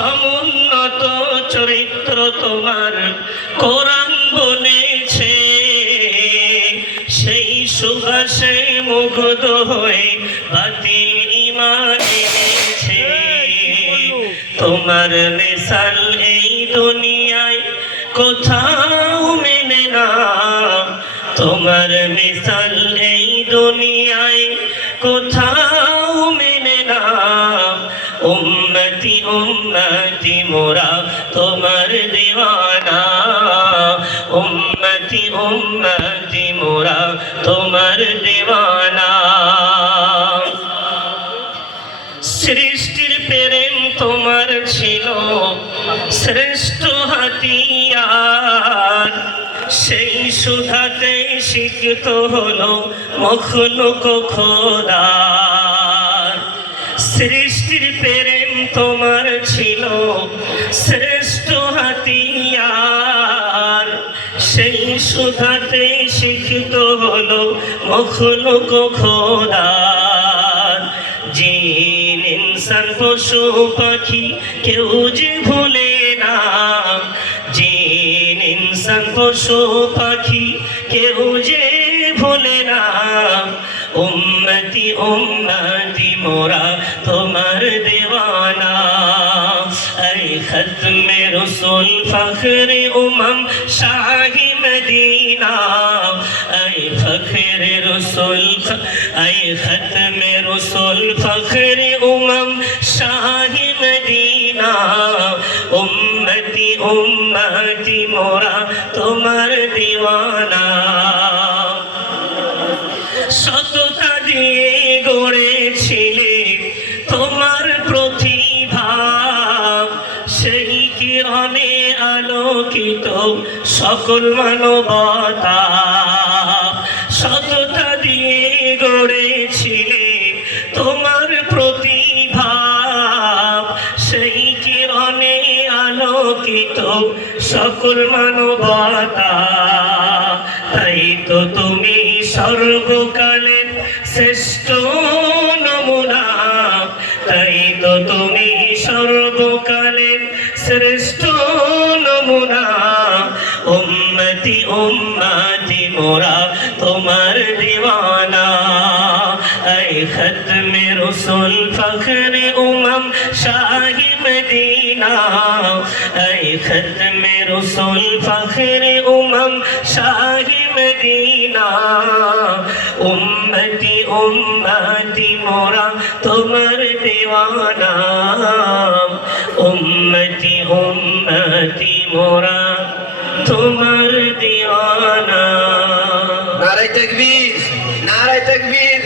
সমুন্নত চরিত্র তোমার কোরআন বলেছে, সেই সুবাসে মুগ্ধ হয়ে বাতিল ঈমান এনেছে। তোমার মিসাল এই দুনিয়ায় কোথাও মেলে না, তোমার মিসাল এই দুনিয়ায় কোথাও মেলে না। উম্মতি উম্মতি মোরা তোমার দিওয়ানা, উম্মতি উম্মতি মোরা তোমার দিওয়ানা। সৃষ্টির প্রেম তোমার ছিল শ্রেষ্ঠ হাতিয়ার, সেই সুধাতে শিক্ষিত হলো মখলুক খোদার। সৃষ্টির প্রেম তোমার ছিল শ্রেষ্ঠ হাতিয়ার, সেই সুধাতে শিক্ষিত হলো মখলুক খোদার। জিন ইনসান পশু পাখি কেউ যে ভুলে না, জিন ইনসান পশু পাখি কেউ যে ভুলে না। উম্মতি উম্মতি মোরা তোমার দিওয়ানা। এই খতমে রসুল ফখরে উমম শাহি মদিনা, এই ফখরে রসুল, এই খতমে রসুল ফখরে উমম শাহি মদিনা। উম্মতি উম্মতি মোরা তোমার দিওয়ানা। সততা দিয়ে গড়েছিলে তোমার প্রতিভা, সেই কিরণে আলোকিত সকল মানবতা। সততা দিয়ে গড়েছিলে তোমার প্রতিভা, সেই কিরণে আলোকিত সকল মানবতা। তাই তো তুমি সর্বকালের শ্রেষ্ঠ নমুনা, তাই তো তুমি সর্বকালের শ্রেষ্ঠ নমুনা। উম্মতি উম্মতি মোরা তোমার দিওয়ানা। এই খতমে রসুল ফখরে উমম শাহি মদিনা, এই খতমে রসুল ফখরে উমম শাহি মদিনা। উম্মতি উম্মতি মোরা তোমার দিওয়ানা, উম্মতি উম্মতি মোরা তোমার দিওয়ানা। নারায়ে তাকবীর, নারায়ে তাকবীর।